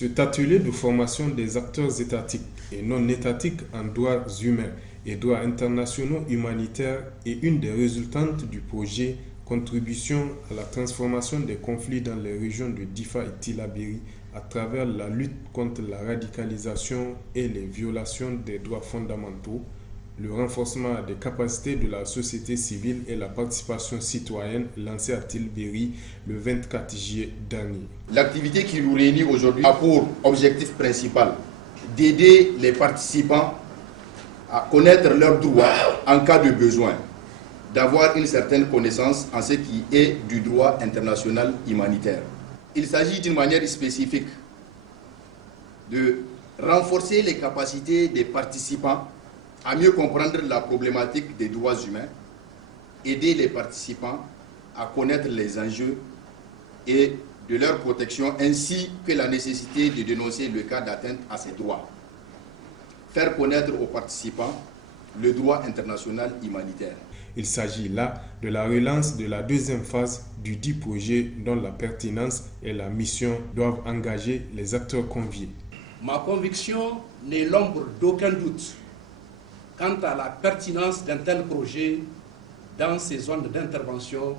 Cet atelier de formation des acteurs étatiques et non étatiques en droits humains et droits internationaux humanitaires est une des résultantes du projet Contribution à la transformation des conflits dans les régions de Difa et Tillabéri à travers la lutte contre la radicalisation et les violations des droits fondamentaux, le renforcement des capacités de la société civile et la participation citoyenne lancée à Tillabéri le 24 juillet dernier. L'activité qui nous réunit aujourd'hui a pour objectif principal d'aider les participants à connaître leurs droits en cas de besoin, d'avoir une certaine connaissance en ce qui est du droit international humanitaire. Il s'agit d'une manière spécifique de renforcer les capacités des participants à mieux comprendre la problématique des droits humains, aider les participants à connaître les enjeux et de leur protection, ainsi que la nécessité de dénoncer le cas d'atteinte à ces droits. Faire connaître aux participants le droit international humanitaire. Il s'agit là de la relance de la deuxième phase du dit projet dont la pertinence et la mission doivent engager les acteurs conviés. Ma conviction n'est l'ombre d'aucun doute quant à la pertinence d'un tel projet dans ces zones d'intervention,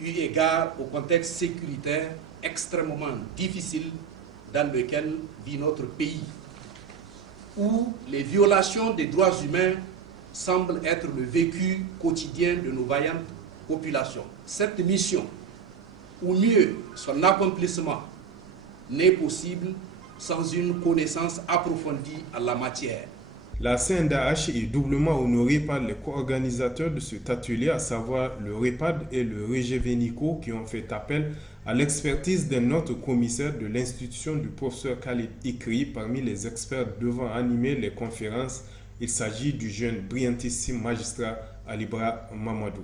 eu égard au contexte sécuritaire extrêmement difficile dans lequel vit notre pays, où les violations des droits humains semblent être le vécu quotidien de nos vaillantes populations. Cette mission, ou mieux son accomplissement, n'est possible sans une connaissance approfondie en la matière. La CNDH est doublement honorée par les co-organisateurs de cet atelier, à savoir le REPAD et le REGEVENICO, qui ont fait appel à l'expertise d'un autre commissaire de l'institution du professeur Khalid Ikri parmi les experts devant animer les conférences. Il s'agit du jeune brillantissime magistrat Alibra Mamadou.